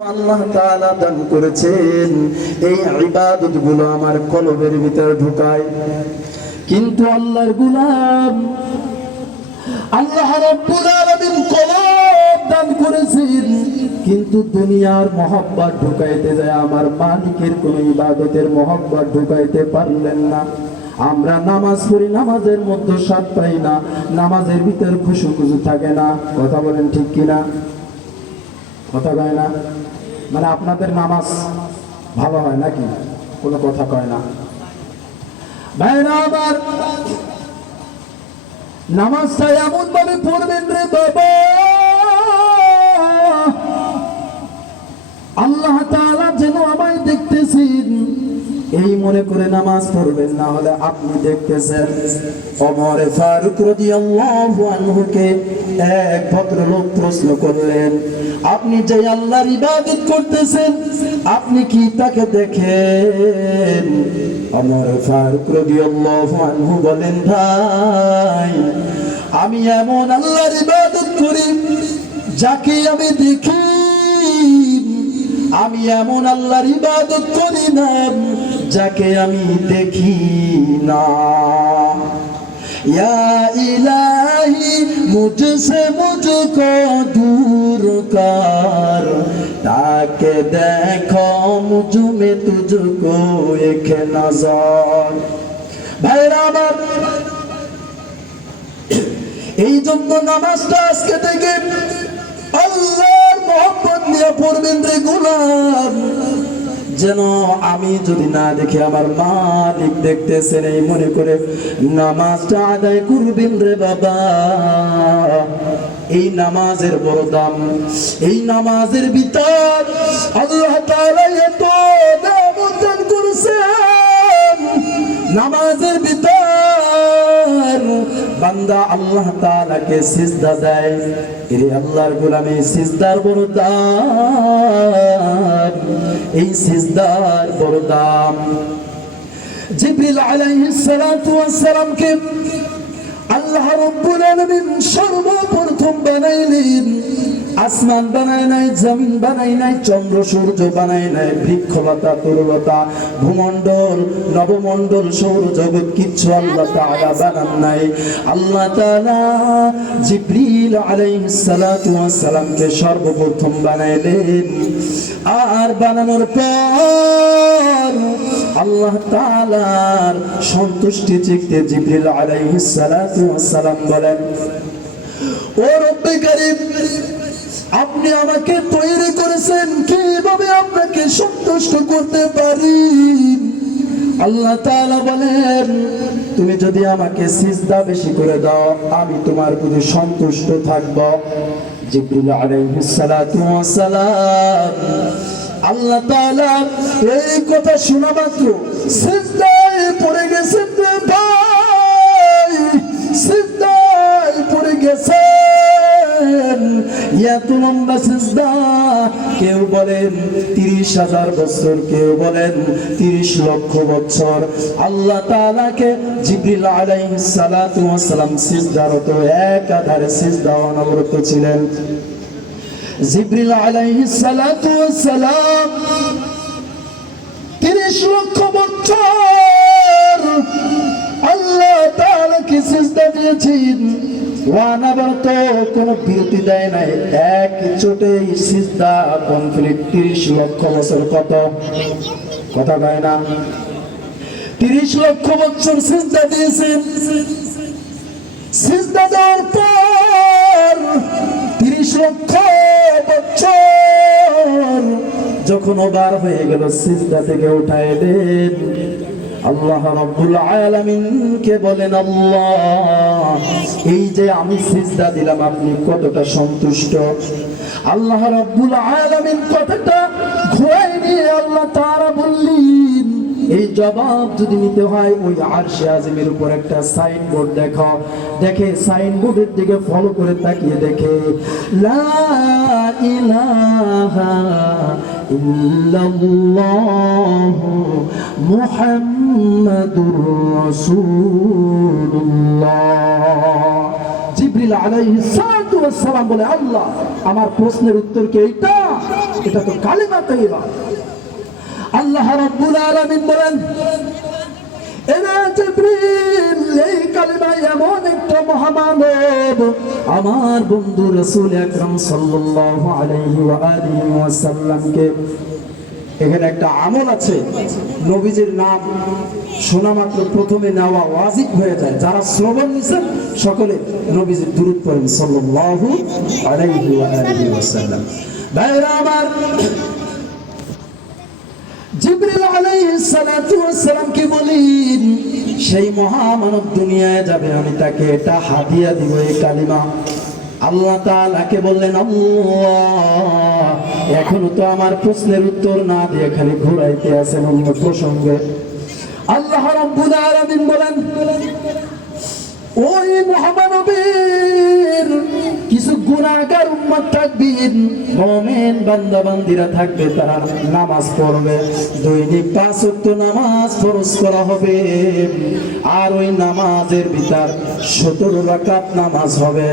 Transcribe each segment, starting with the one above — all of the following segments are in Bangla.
আল্লাহ তাআলা দান করেছেন এই ইবাদতগুলো আমার কলবের ভিতরে ঢুকায়। কিন্তু আল্লাহর গোলাম আল্লাহ রাব্বুল আলামিন কলব দান করেছেন, কিন্তু দুনিয়ার মহব্বত ঢুকাইতে যায় আমার মালিকের কোন ইবাদতের মহব্বত ঢুকাইতে পারলেন না। আমরা নামাজ পড়ি, নামাজের মধ্যে স্বাদ পাই না, নামাজের ভিতর খুশু খুশু থাকে না। কথা বলেন ঠিক কিনা? কথা কয় না? মানে আপনাদের নামাজ ভালো হয় নাকি? কোনো কথা কয় না ভাইরা আমার। নামাজটা এমন ভাবে পড়বেন রে বাবা, আল্লাহ তাআলা যেন আমায় দেখতেছেন এই মনে করে নামাজ পড়বেন, না হলে আপনি দেখতেছেন। ওমর ফারুক রাদিয়াল্লাহু আনহুকে এক ভদ্রলোক প্রশ্ন করলেন, আপনি যে আল্লাহর ইবাদত করতেছেন আপনি কি তাকে দেখেন? ওমর ফারুক রাদিয়াল্লাহু আনহু বলেন, ভাই আমি এমন আল্লাহর ইবাদত করি যাকে আমি দেখি, আমি এমন আল্লাহর ইবাদত করি না যাকে আমি দেখি না। या इलाही मुझसे मुझको दूर कर, ताके देखो मुझ में तुझको एक नजर। ভাইরা আমার, এই জন্য নামাজটা আজকে থেকে আল্লাহর মহব্বত নিয়ে পড়বেন রে গোলাম, যেন আমি যদি না দেখি আমার মালিক দেখতেছেন এই মনে করে নামাজটা আদায় করবেন রে বাবা। এই নামাজের বড় দাম, এই নামাজের ভিতর আল্লাহ তাআলা এত নিয়ামত দান করেছেন। নামাজের ভিতর বান্দা আল্লাহ তাআলাকে সিজদা দেয়, এর আল্লাহর গোলাম এই সিজদার বড় দাম, এই সিজদার বড় দাম। জিবরিল আলাইহিস সালাতু ওয়াস সালামকে আল্লাহ রাব্বুল আলামিন সর্বপ্রথম বানাইলেন। আসমান বানায় নাই, জমিন বানায় নাই, চন্দ্র সূর্য বানায় নাই, বৃক্ষলতা তরুলতা ভূমণ্ডল নবমণ্ডল সৌরজগৎ কিচ্ছু আল্লাহ তাআলা বানান নাই। আল্লাহ তাআলা জিবরিল আলাইহিস সালাতু ওয়াস সালামকে সর্বপ্রথম বানাইলেন। আর বানানোর পর আল্লাহ তাআলার সন্তুষ্টি চিত্তে জিবরিল আলাইহিস সালাতু ওয়াস সালাম বলেন, ও রব্বে কারীম, আপনি আমাকে তৈরি করেছেন, কিভাবে আপনাকে সন্তুষ্ট করতে পারি? আল্লাহ তাআলা বলেন, তুমি যদি আমাকে সিজদা বেশি করে দাও আমি তোমার প্রতি সন্তুষ্ট থাকব। জিবরিল আলাইহিস সালাতু ওয়াস সালাম আল্লাহ তাআলা এই কথা শোনা মাত্র সিজদায় পড়ে গেছেন রে ভাই, সিজদায় পড়ে গেছেন। এত লম্বা সিজদা, কেউ বলেন 30,000 বছর, কেউ বলেন 30 লক্ষ বছর। আল্লাহ তাআলাকে জিবরিল আলাইহিস সালাতু ওয়াস সালাম সিজদারত একাধারে সিজদা অনবরত ছিলেন। জিবরিল আলাইহিস সালাতু ওয়াস সালাম 30 লক্ষ বছর আল্লাহ তাআলাকে সিজদা দিয়েছেন। অনবরত কোনো বিরতি দেয় নাই, এক চোটে সিজদা কমপ্লিট 30 লক্ষ বছর। কত কথা কয় না? 30 লক্ষ বছর সিজদা দিয়েছেন। সিজদা দেওয়ার পর 30 লক্ষ বছর যখন ওবার হয়ে গেল সিজদা থেকে উঠায় দেন। আল্লাহ রাব্বুল আলামিনকে বলেন, আল্লাহ এই যে আমি সিজদা দিলাম আপনি কতটা সন্তুষ্ট? আল্লাহ রাব্বুল আলামিন কথাটা ঘুরাই নিয়ে আল্লাহ তাআলা বললেন, এই জবাব যদি নিতে হয় ওই আরশে আজিমের উপর একটা সাইনবোর্ড দেখো, দেখে সাইনবোর্ডের দিকে ফলো করে তাকিয়ে দেখে লা ইলাহা ইল্লাল্লাহু মুহাম্মাদুর রাসূলুল্লাহ। জিবরিল আলাইহিস সালাতু ওয়াস সালাম বলে, আল্লাহ আমার প্রশ্নের উত্তর কি এইটা? এটা তো কালিমা তাইয়্যিবা। আল্লাহ রাব্বুল আলামিন বলেন, এরা জিবরিল, এই কালিমা এমন একটা মহামানব আমার বন্ধু রাসূল আকরাম সাল্লাল্লাহু আলাইহি ওয়া আলিহি ওয়াসাল্লামকে। এখানে একটা আমল আছে, নবীজির নাম শোনা মাত্র প্রথমে নেওয়া ওয়াজিব হয়ে যায়। যারা শ্রবণ নিছেন সকলে নবীজির দুরূদ পড়েন সাল্লাল্লাহু আলাইহি ওয়া আলিহি ওয়াসাল্লাম। ভাইরা আমার, জিবরিল আলাইহিস সালাতু ওয়াস সালাম কে বলেন, সেই মহামানব দুনিয়ায় যাবে, আমি তাকে এটা হাদিয়া দিব, এই কালিমা। আল্লাহ তাআলাকে বললেন, আল্লাহ এখনো তো আমার প্রশ্নের উত্তর না দিয়ে খালি ঘুরাইতে আছেন অন্য প্রসঙ্গে। আল্লাহ রাব্বুল আলামিন বলেন, ওই মহামানবের কিছু গুনাহগার উম্মত থাকবে, মুমিন বান্দা বান্দীরা থাকবে, তারা নামাজ পড়বে, দৈনিক 5 ওয়াক্ত নামাজ ফরজ করা হবে। আর ওই নামাজের ভিতর 17 রাকাত নামাজ হবে।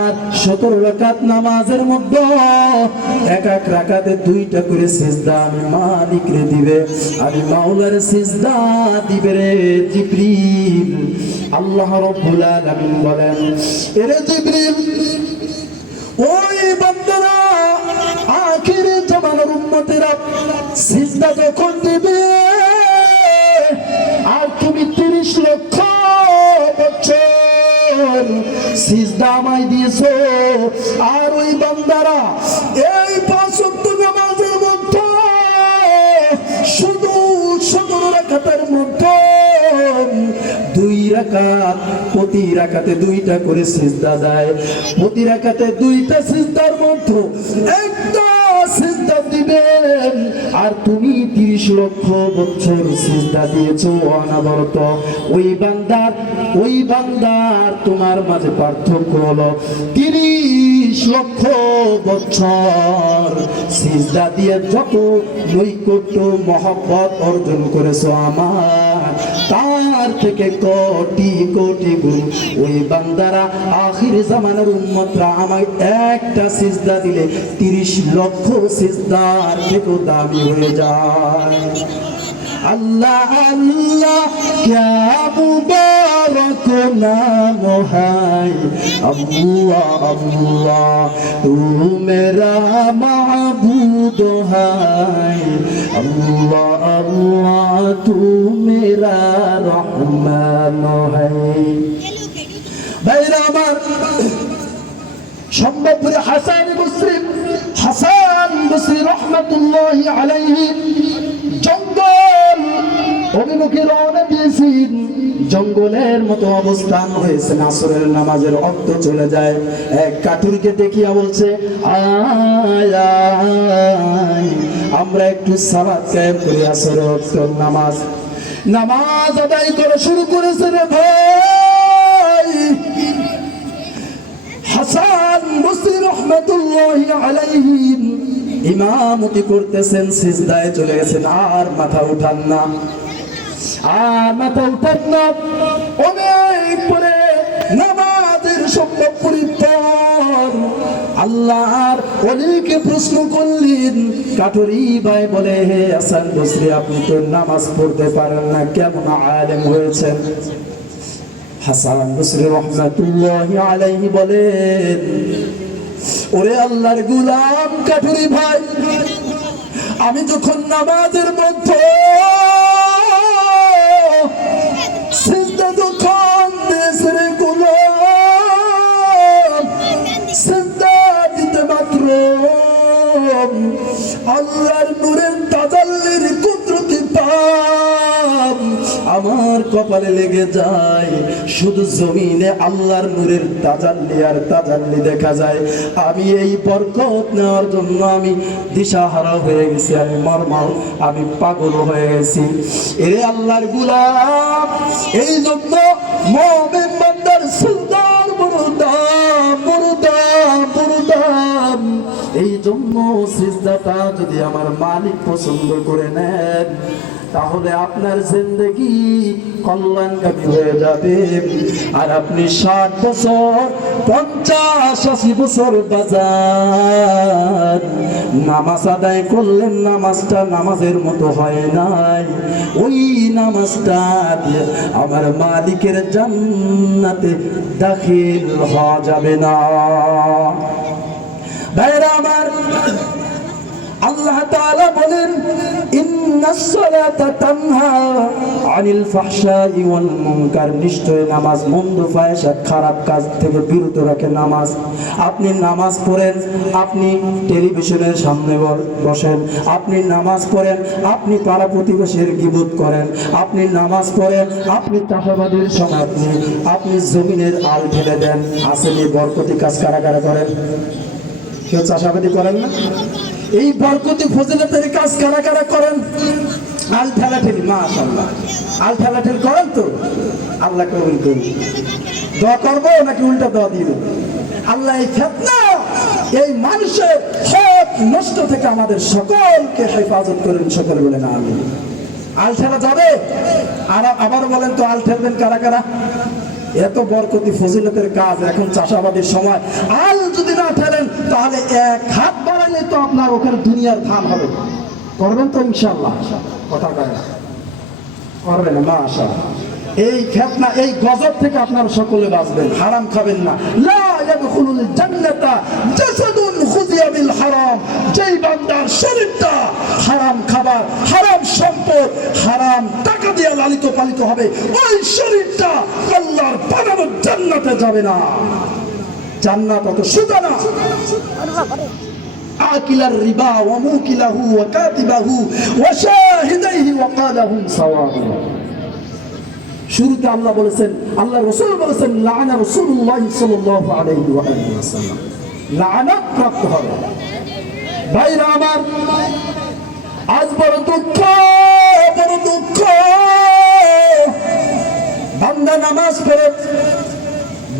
আর 17 রাকাত নামাজের মধ্যে এক এক রাকাতে 2টা করে সিজদা আমি মালিকরে দিবে, আমি মাওলার সিজদা দিবে রে জিবরিল। আল্লাহ রাব্বুল আলামিন বলেন, এরে জিবরিল, ওই বান্দারা আখিরে জামানার উম্মতেরা সিজদা যখন দিবে, আর তুমি 30 লক্ষ বছর সিজদা আমায় দিয়েছো, আর ওই বান্দারা এই 5 ওয়াক্ত নামাজের মধ্যে শুধু 17 রাকাতের মধ্যে 2 রাকাত, প্রতি রাকাতে 2টা করে সিজদা যায়, প্রতি রাকাতে 2টা সিজদার মধ্যে একটা সিজদা দিবেন। আর তুমি 30 লক্ষ বছর সিজদা দিয়েছো অনবরত। ওই বান্দার তোমার মাঝে পার্থক্য হলো 30 লক্ষ বছর সিজদা দিয়ে যত নৈকট্য মহব্বত অর্জন করেছো আমার, তার থেকে কোটি কোটি গুণ ওই বান্দারা আখির জামানার উম্মতরা আমায় একটা সিজদা দিলে 30 লক্ষ সিজদার থেকেও দামি হয়ে যায়। আল্লাহ আল্লাহ क्या मुबारक नाम है, अल्लाह अल्लाह तू मेरा माबूद है, अल्लाह अल्लाह तू मेरा रहमान है। ভাইরা আমার, সম্ভবপুরে হাসান বসরি রহমাতুল্লাহি আলাইহি জঙ্গল অভিমুখে রওনা দিয়েছেন। জঙ্গলের মতো অবস্থান হয়েছে, আসরের নামাজের অর্থ চলে যায়। এক কাঠুরিকে দেখিয়া বলছে, আয় আমরা একটু সালাত কায়েম করি, আসরের নামাজ আদায় করা শুরু করেছে রে ভাই। হাসান বসরি রাহমাতুল্লাহি আলাইহি ইমামতি করতেছেন, সিজদায় চলে গেছেন, আর মাথা উঠান না। অনেক পরে নামাজের সম্ভব পরিত্যাগ আল্লাহর ওলিকে প্রশ্ন করলেন। কাঠুরি ভাই বলে, হে হাসান বসরি, আপনি তো নামাজ পড়তে পারেন না, কেমন আলেম হয়েছেন? হাসান বসরি রাহমাতুল্লাহি আলাইহি বলেন, ওরে আল্লাহর গোলাম কাঠুরি ভাই, আমি যখন নামাজের মধ্যে সিজদা যখন দিয়েছে রে গোলাম, সিজদা দিতে মাত্র আল্লাহর নূরের তাজাল্লির কুদরতি পাপ আমার কপালে লেগে যায়। শুধু জমিনে আল্লাহর নূরের তাজাল্লি আর তাজাল্লি দেখা যায়। আমি এই বরকত নেওয়ার জন্য আমি দিশাহারা হয়ে গেছি, আমি মরমাল, আমি পাগল হয়ে গেছি। এরে আল্লাহর গোলাম, এই জন্য মুমিন বান্দার সুলতান বড় দাম, বড় দাম, বড় দাম। এই জন্য জন্য সিজদাটা যদি আমার মালিক পছন্দ করে নেন, তাহলে আপনার জিন্দেগি কল্যাণকামী হয়ে যাবে। আর আপনি 60 বছর 50-80 বছর বাজার নামাজ আদায় করলেন, নামাজটা নামাজের মতো হয় নাই, ওই নামাজটা দিয়ে আমার মালিকের জান্নাতে দাখিল হওয়া যাবে না। ভাইরা আমার, আল্লাহ তাআলা বলেন, ইন্নাস সালাতা তানহা আনিল ফাহশাই ওয়াল মুনকার, নিশ্চয় নামাজ মন্দ ফাহিশা খারাপ কাজ থেকে বিরত রাখে নামাজ। আপনি নামাজ পড়েন, আপনি টেলিভিশনের সামনে বসেন, আপনি নামাজ পড়েন, আপনি পাড়া প্রতিবেশীর গীবত করেন, আপনি নামাজ পড়েন, আপনি চাষাবাদের সময় আপনি জমিনের আল ঠেলে দেন। আসলে বরকতি কাজ কারা কারা করেন? কেউ চাষাবাদি করেন না? এই বরকতি ফজিলতের কাজ কারা কারা করেন? আল ঠেলাঠেলি, মাশাআল্লাহ, আল ঠেলাঠেলি করেন তো? আল্লাহ কবুল করুন। দোয়া করবো নাকি উল্টা দোয়া দিব? আল্লাহ এই ফিতনা, এই মানুষের হক নষ্ট থেকে আমাদের সকলকে হেফাজত করেন, সকল বলেন আমিন। আল ঠেলা যাবে? আর আবার বলেন তো, আল ঠেলবেন কারা কারা? এত বরকতি ফজিলতের কাজ, এখন চাষাবাদের সময় আল যদি না ঠেলেন, তাহলে এক হাত বাড়াইলে তো আপনার ওখানে দুনিয়ার ধান হবে। করবেন তো ইনশাআল্লাহ? কথা কয় না, করবেন না? মাশাআল্লাহ। এই ফিতনা, এই গজব থেকে আপনারা সকলে বাঁচবেন। হারাম খাবেন না। লা ইয়াদখুলুল জান্নাতা জাসাদুন খুযিয়া বিল হারাম, যেই বান্দার শরীরটা হারাম খাবার, হারাম সম্পদ, হারাম টাকা দিয়ে লালিত পালিত হবে, ওই শরীরটা আল্লাহর বানানো জান্নাতে যাবে না। জান্নাত অত সোজা না। আকিলার রিবা ওয়া মুকিলাহু ওয়া কাতিবাহু ওয়া শাহিদাইহি ওয়া কালাহুম সাওয়াবু। শুরুতে আল্লাহ বলেছেন, আল্লাহ রাসূল বলেছেন, লাআনা রাসূলুল্লাহ সাল্লাল্লাহু আলাইহি ওয়া আলিহি ওয়াসাল্লাম, লাআনাত প্রাপ্ত হবে। ভাইরা আমার, আজ বড় দুঃখ, বড় দুঃখ, বান্দা নামাজ পড়ে,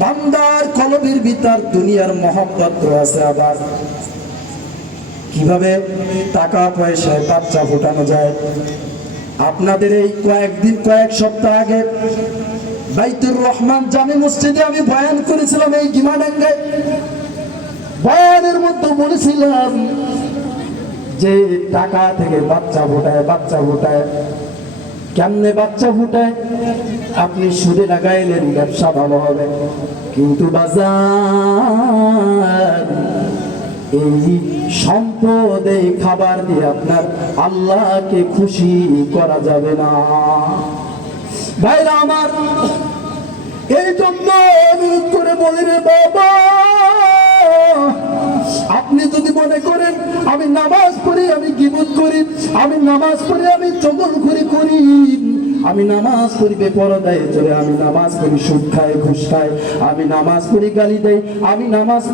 বান্দার কলবের ভিতর দুনিয়ার মহব্বত আছে, আবার কিভাবে টাকা পয়সায় বাচ্চা ফোটানো যায়। আপনাদের এই কয়েক সপ্তাহ আগে বাইতুর রহমান জামে মসজিদে আমি বয়ান করেছিলাম, এই গিমাডাঙ্গায়। বয়ানের মধ্যে বলেছিলাম যে টাকা থেকে বাচ্চা ফোটায়। কেমনে বাচ্চা ফোটায়? আপনি সুদে লাগাইলেন, ব্যবসা ভালো হবে, কিন্তু বাজার এই সম্পদ, এই খাবার দিয়ে আপনার আল্লাহকে খুশি করা যাবে না। ভাইরা আমার, এই জন্য অনুরোধ করে বলি রে বাবা, আপনি যদি মনে করেন আমি নামাজ পড়ি, আমি গীবত করি, আমি নামাজ পড়ি, আমি চগলখড়ি করি, আমি নামাজ পড়ি বেপরদায় চলে, আমি নামাজ পড়ি সুদ খাই, ঘুষ খাই, আমি নামাজ পড়ি গালি দেই, আমি নামাজ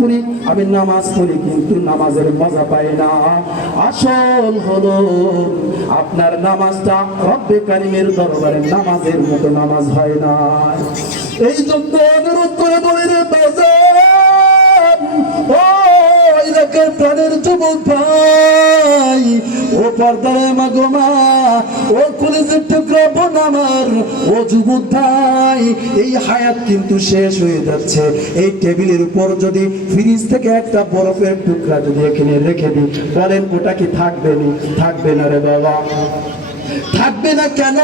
পড়ি কিন্তু নামাজের মজা পাই না। আসল হলো আপনার নামাজটা রব্বে কারিমের দরবারে নামাজের মতো নামাজ হয় না। এই জন্য অনুরোধ করে বলি রে বাজার, ও এলাকার প্রাণের যুবক ভাই, ও পর্দার মা গো মা, ও কলেজের টুকরা বোন আমার, ও যুবক ভাই, এই হায়াত কিন্তু শেষ হয়ে যাচ্ছে। এই টেবিলের উপর যদি ফ্রিজ থেকে একটা বরফের টুকরা যদি এখানে রেখে দিই, বলেন ওটা কি থাকবে? থাকবে না রে বাবা। থাকবে না কেন?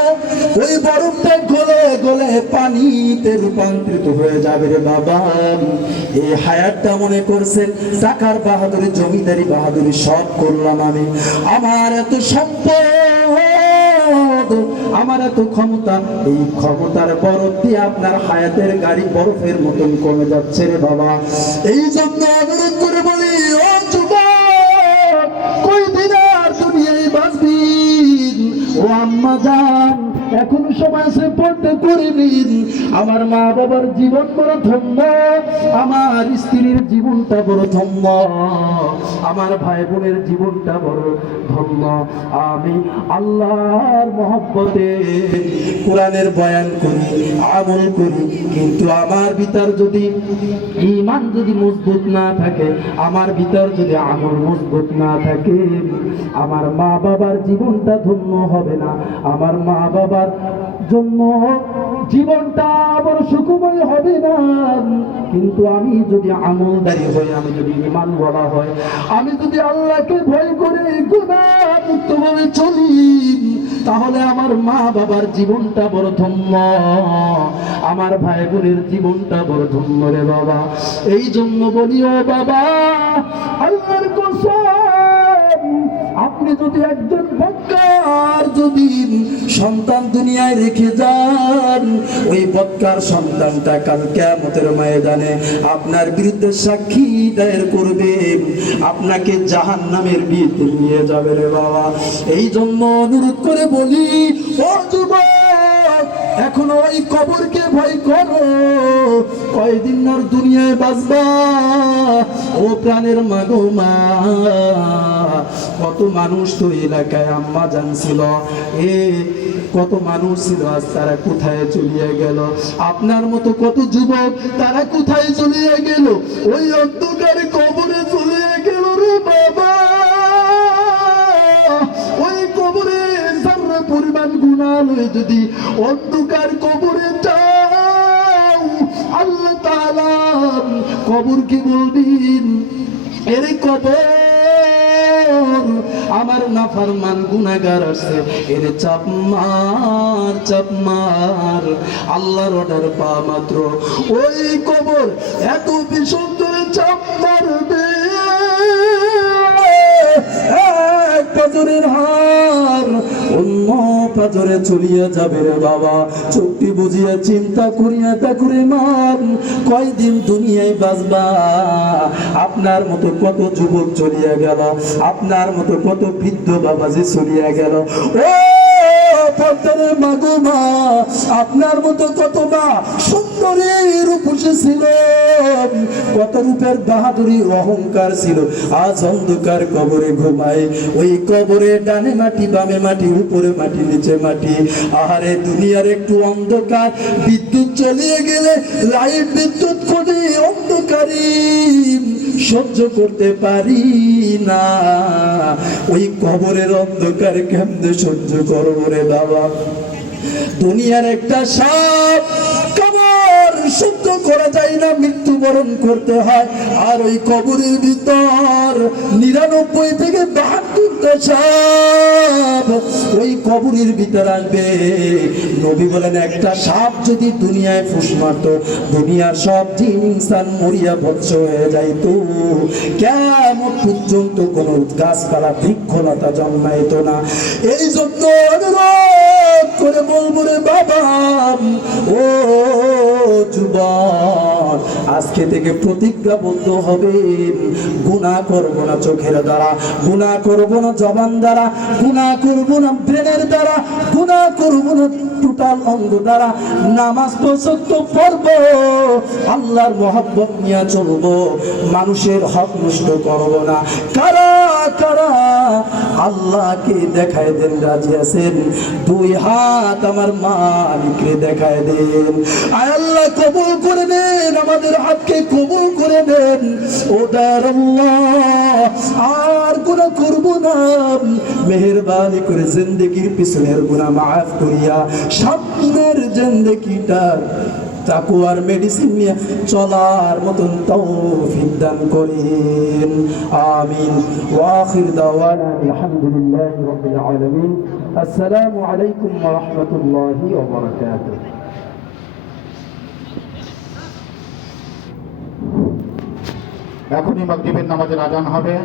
ওই বরফটা গলে গলে পানিতে রূপান্তরিত হয়ে যাবে রে বাবা। এই হায়াতটা মনে করছেন টাকার বাহাদুরি, জমিদারি বাহাদুরি সব করলাম আমি, আমার এত সম্পদ, আমার এত ক্ষমতা, এই ক্ষমতার বরফ দিয়ে আপনার হায়াতের গাড়ি বরফের মতন কমে যাচ্ছে রে বাবা। এই জন্য অনুরোধ করে বলি, ও যুবক, কই দিন আর দুনিয়ায় বাঁচবি? ও আম্মা জান, এখন সময় আছে পড়তে করে নিন। আমার মা বাবার জীবন বড় ধন্য, আমার স্ত্রীর জীবনটা বড় ধন্য, আমার ভাই বোনের জীবনটা বড় ধন্য। আমি আল্লাহর মহব্বতে কোরআনের বয়ান করি, আমল করি, কিন্তু আমার ভিতর যদি ঈমান যদি মজবুত না থাকে, আমার ভিতর যদি আমল মজবুত না থাকে, আমার মা বাবার জীবনটা ধন্য হবে না, আমার মা বাবার জন্য জীবনটা বড় সুখময় হবে না। কিন্তু আমি যদি আমলদারি হই, আমি যদি ঈমান বলা হয়, আমি যদি আল্লাহকে ভয় করে গুনাহ মুক্তভাবে চলি, তাহলে আমার মা বাবার জীবনটা বড় ধন্য, আমার ভাই বোনের জীবনটা বড় ধন্য রে বাবা। এই জন্য বলি, ও বাবা, আল্লাহর কসম, আপনি যদি একজন বক্কার যদি সন্তান দুনিয়ায় রেখে যান, ওই বক্কার সন্তানটা কাল কিয়ামতের ময়দানে আপনার বিরুদ্ধে সাক্ষী দায়ের করবে, আপনাকে জাহান্নামের ভিতরে নিয়ে যাবে রে বাবা। এই জন্য অনুরোধ করে বলি, ও যুবক, এখনো ওই কবরকে ভয় করো। কয়দিন আর দুনিয়ায় বাঁচবা? ও প্রাণের মা গো মা, কত মানুষ তো এলাকায় আম্মা জান ছিল, কত মানুষ ছিল, আজ তারা কোথায় চলিয়ে গেল? আপনার মতো কত যুবক, তারা কোথায় চলিয়ে গেল? ওই অন্ধকারে কবরে চলিয়ে গেল রে বাবা। ওই কবরে যারা পরিমাণ গুনাহ লয়ে যদি অন্ধকার কবরে যাও, আল্লাহ তাআলা কবরকে বলবেন, এরে কবর, আমার নাফরমান গুনাহগার আছে, এর চাপ মার, চাপ মার। আল্লাহর অর্ডার পাওয়া মাত্র ওই কবর এত ভীষণ ধরে চাপ মারবে, এক পাথরের হার অন্য পাথরে চলিয়া যাবে রে বাবা। চোখটি বুঝিয়া চিন্তা করিয়া তা করে মান, কয়দিন দুনিয়ায় বাঁচবা? আপনার মতো কত যুবক চলিয়া গেল, আপনার মতো কত বৃদ্ধ বাবাজি চলিয়া গেল। ও পর্দারের মা গো মা, আপনার মতো কত মা সুন্দরী রূপসী ছিল, কত রূপের বাহাদুরি অহংকার ছিল, আজ অন্ধকার কবরে ঘুমায়। ওই কবরে ডানে মাটি, বামে মাটি, উপরে মাটি, নিচে মাটি। আহারে দুনিয়ার একটু অন্ধকার, বিদ্যুৎ চলিয়ে গেলে লাইট বিদ্যুৎ করে অন্ধকারী সহ্য করতে পারি না, ওই কবরের অন্ধকার কেমনে সহ্য করবো রে বাবা? দুনিয়ার একটা সাপ কবর সহ্য করা যায় না, মৃত্যুবরণ করতে হয়। আর ওই কবরের ভিতর 99 থেকে 72টা সাপ ওই কবরের ভিতর আসবে। নবী বলেন, একটা সাপ যদি দুনিয়ায় ফুস মারত, দুনিয়ার সব জিন ইনসান মরিয়া ভৎস হয়ে যাইত, কিয়ামত পর্যন্ত কোনো গাছপালা বৃক্ষলতা জন্মাইতো না। এই জন্য অনুরোধ করে বলবো রে বাবা, ও যুবক, আজকে থেকে প্রতিজ্ঞাবদ্ধ হবে, গুনাহ করব না চোখের দ্বারা, গুনাহ করব না জবান দ্বারা, গুনাহ করব না ব্রেনের দ্বারা, গুনাহ করব না টোটাল অঙ্গ দ্বারা। নামাজ পর্যন্ত পড়ব, আল্লাহর মহব্বত নিয়ে চলব, মানুষের হক নষ্ট করব না। কারা কারা আল্লাহকে দেখায় দেন রাজি আছেন? দুই হাত আমার মালিককে দেখায় দেন। আয় আল্লাহ কবুল করে নেন, আমাদের হাতকে কবুল করে নেন। ও দয়ার আল্লাহ, আর গুনাহ করব না, মেহেরবানি করে জিন্দেগির পিছনের গুনাহ মাফ করিয়া সামনের জিন্দেগিটা তাকওয়ার মেডিসিন নিয়ে চলার মতন তৌফিক দান করেন। আমিন। ওয়া আখির দাওয়ানা আলহামদুলিল্লাহি রাব্বিল আলামিন। আসসালামু আলাইকুম ওয়া রাহমাতুল্লাহি ওয়া বারাকাতুহু। এখনই মাগরিবের নামাজের আজান হবে।